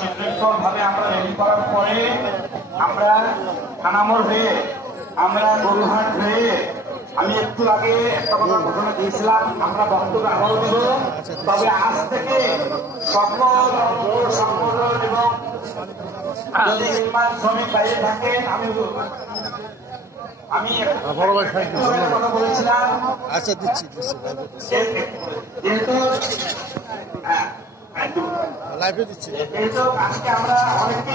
সুশৃঙ্খলভাবে আমরা রেডি করার পরে আমরা থানামোড় হয়ে আমরা গরুহাট হয়ে আমি একটু আগে একটা কথা ঘোষণা দিয়েছিলাম, আমরা বক্তব্য আবারও দেব। তবে আজ থেকে সকল সংগঠন এবং যদি নির্মাণ শ্রমিক বাইরে থাকেন আমি কথা বলেছিলাম। আচ্ছা দিচ্ছি যেহেতু লাইভে দিচ্ছি যেহেতু আজকে আমরা অনেকে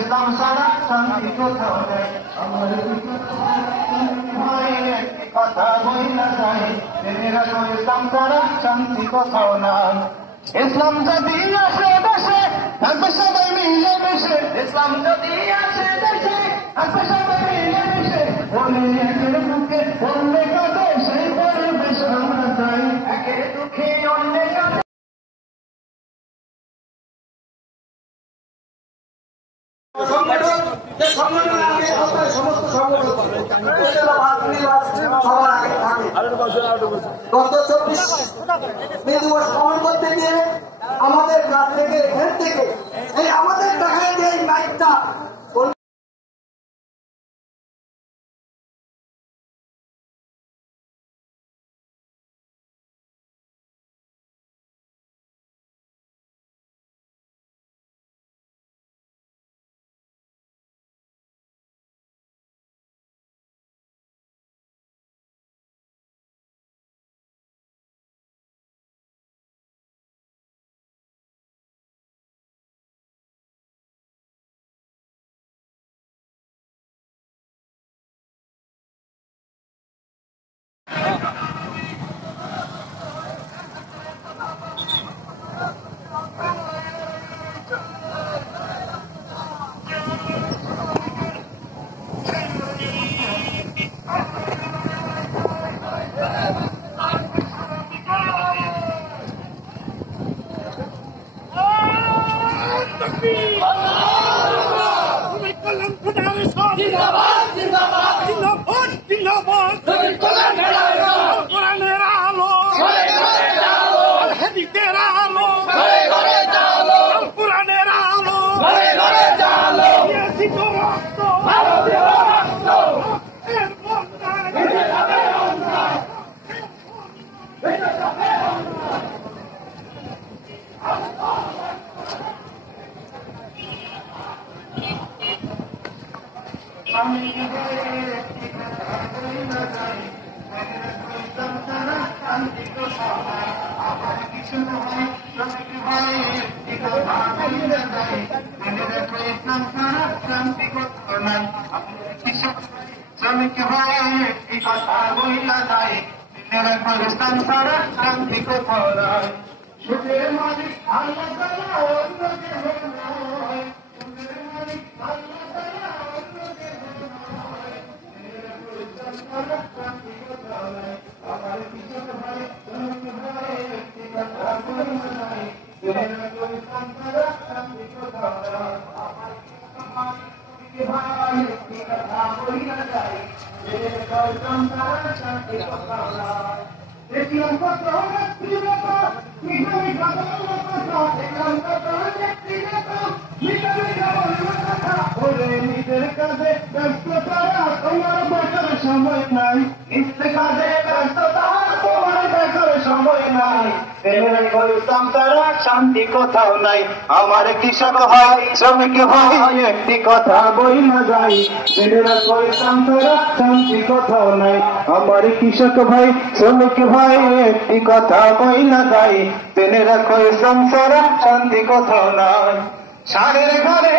ইসলাম সারা শান্তি কোথাও নেই, আমার কথা বই না যায়, ইসলাম সারা শান্তি কোথাও নাই। ইসলাম যদি আসে দেশে থাকবে সবাই মিলে মিশে, ইসলাম যদি আসে দেশে থাকবে সবাই মিলে মিশে, বলে একের বুকে বললে কাঁদে সেই পরিবেশ আমরা চাই, একের দুঃখে অন্যের কাঁদে। গত 24 মে দিবস পালন করতে গিয়ে আমাদের কাছ থেকে এখান থেকে এই আমাদের দেখায় যে মাইকটা শ্রমিক ভাই এই কথা বইলা যায়, ইসলাম সারা শান্তি কোথাও নাই। সুখের মালিক আল্লাহ তাআলা, অন্য কেহ নয়। সুখের মালিক আল্লাহ তাআলা, অন্য কেহ নয়। ইসলাম সারা শান্তি কোথাও নাই। আমার কৃষক ভাই, শ্রমিক ভাই একটি কথা বইলা যায়, ইসলাম সারা শান্তি কোথাও নাই। আমার কৃষক ভাই, শ্রমিক ভাই একটি কথা বইলা যায়, ইসলাম সারা শান্তি কোথাও নাই। দেখলাম কত নেতৃত্ব, মিঠা মিঠা বলল কথা, দেখলাম কত নেতৃত্ব, মিঠা মিঠা বলল কথা। ওরে নিজের কাজে ব্যস্ত তারা, তোমার বেকার সময় নাই। নিজের কাজে ব্যস্ত তারা, তোমার বেকার সময় নাই। ইসলাম ছাড়া শান্তি কোথাও নাই। আমার কৃষক ভাই, শ্রমিক ভাই একটি কথা বইলা যায়, ইসলাম ছাড়া শান্তি কোথাও নাই। আমার কৃষক ভাই, শ্রমিক ভাই একটি কথা বইলা যায়, জেনে রাখো ইসলাম ছাড়া শান্তি কোথাও নাই। সারের ঘরে